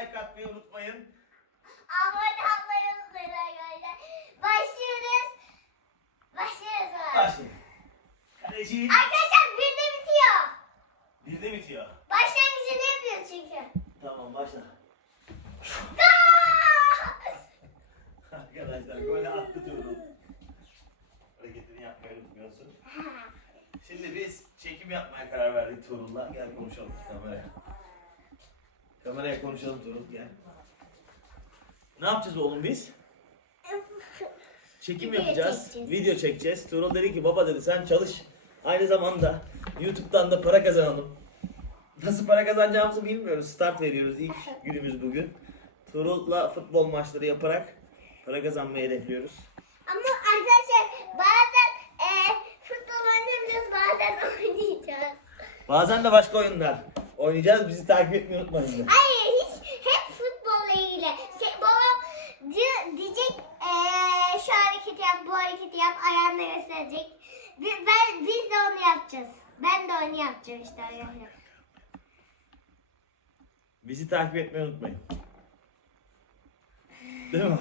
like atmayı unutmayın. Abone olmayı unutmayın arkadaşlar. Başlıyoruz. Başlıyoruz. abi. Arkadaşlar bir de bitiyor. bir de bitiyor. Başlangıcını yapıyor çünkü. Tamam başla. Arkadaşlar böyle attı Tuğrul. Hareketini yapmayı unutmuyorsun. Şimdi biz çekim yapmaya karar verdik Tuğrul'la. Gel konuşalım kameraya. Kameraya konuşalım Tuğrul gel. Ne yapacağız oğlum biz? Çekim Video yapacağız. çekeceğiz. Video çekeceğiz. Tuğrul dedi ki baba dedi sen çalış. Aynı zamanda YouTube'dan da para kazanalım. Nasıl para kazanacağımızı bilmiyoruz. Start veriyoruz ilk günümüz bugün. Tuğrul'la futbol maçları yaparak para kazanmayı hedefliyoruz. Ama arkadaşlar bazen e, futbol oynamayacağız bazen oynayacağız. Bazen de başka oyunlar oynayacağız. Bizi takip etmeyi unutmayın. Hayır hiç hep futbolla ilgili. Şey, babam di- diyecek eee şu hareketi yap bu hareketi yap ayağını gösterecek. Bi- Ben, biz de onu yapacağız. Ben de onu yapacağım işte ayağını. Bizi takip etmeyi unutmayın. Değil mi?